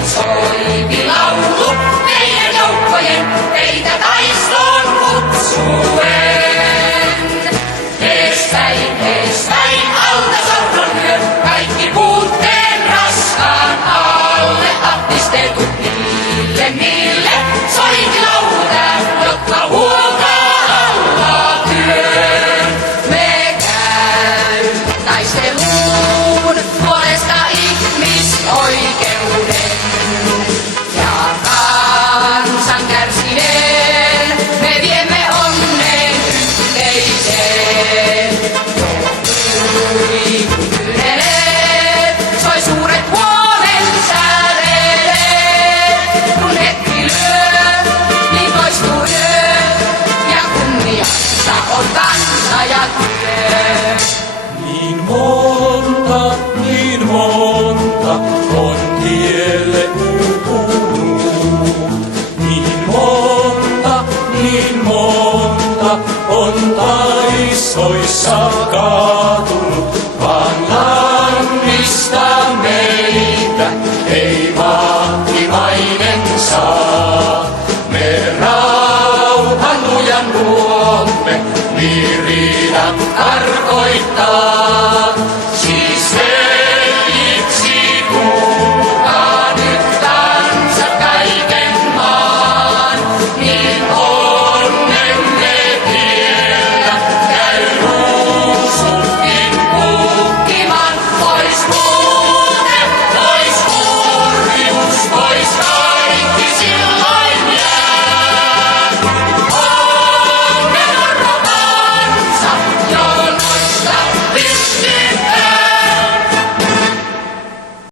nyt soivi laulu meidän joukkojen teitä taistoon kutsuen. Eespäin alta sorron yön, kaikki puutteen raskaan alle ahtistetut niille soivi laulu tää, jotka huoltaa alla työn. Me käy taisteluun puolesta ihmisoikeuden ja kansan kärsineen me viemme onnen yhteiseen. Kyyneleet soi suuret huomen säreet, kun hetki lyö, niin poistuu yö ja kunniassa on kansa ja työ. Niin monta on tielle uupunut. Niin monta on taistoissa kaatunut. Vaan lannista meitä ei vaatimainen saa. Me rauhan lujan luomme, niin riidat karkoittaa.